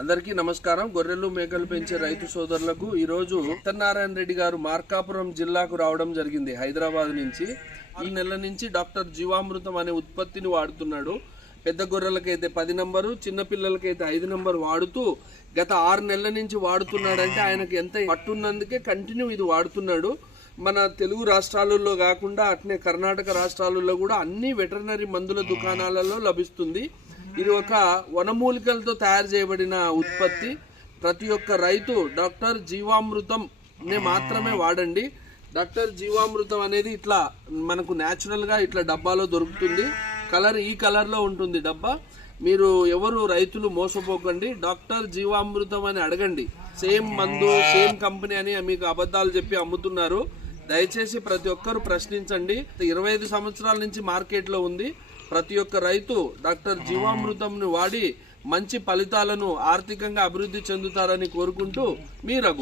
అందరికీ నమస్కారం. గొర్రెలు మేకలు పెంచే రైతు సోదరులకు ఈరోజు సత్యనారాయణ రెడ్డి గారు మార్కాపురం జిల్లాకు రావడం జరిగింది హైదరాబాద్ నుంచి. ఈ నెల నుంచి డాక్టర్ జీవామృతం అనే ఉత్పత్తిని వాడుతున్నాడు. పెద్ద గొర్రెలకైతే పది నంబరు చిన్నపిల్లలకైతే ఐదు నంబర్ వాడుతూ గత ఆరు నెలల నుంచి వాడుతున్నాడంటే ఆయనకు ఎంత పట్టున్నందుకే కంటిన్యూ ఇది వాడుతున్నాడు. మన తెలుగు రాష్ట్రాలలో కాకుండా అట్నే కర్ణాటక రాష్ట్రాలలో కూడా అన్ని వెటర్నరీ మందుల దుకాణాలలో లభిస్తుంది. ఇది ఒక వనమూలికలతో తయారు చేయబడిన ఉత్పత్తి. ప్రతి ఒక్క రైతు డాక్టర్ జీవామృతం నే మాత్రమే వాడండి. డాక్టర్ జీవామృతం అనేది ఇట్లా మనకు natural గా ఇట్లా డబ్బాలో దొరుకుతుంది. కలర్ ఈ కలర్లో ఉంటుంది డబ్బా. మీరు ఎవరు రైతులు మోసపోకండి. డాక్టర్ జీవామృతం అని అడగండి. సేమ్ మందు సేమ్ కంపెనీ అని మీకు అబద్ధాలు చెప్పి అమ్ముతున్నారు. దయచేసి ప్రతి ఒక్కరు ప్రశ్నించండి. ఇరవై ఐదు సంవత్సరాల నుంచి మార్కెట్లో ఉంది. ప్రతి ఒక్క రైతు డాక్టర్ జీవామృతంను వాడి మంచి ఫలితాలను ఆర్థికంగా అభివృద్ధి చెందుతారని కోరుకుంటూ మీ రఘు.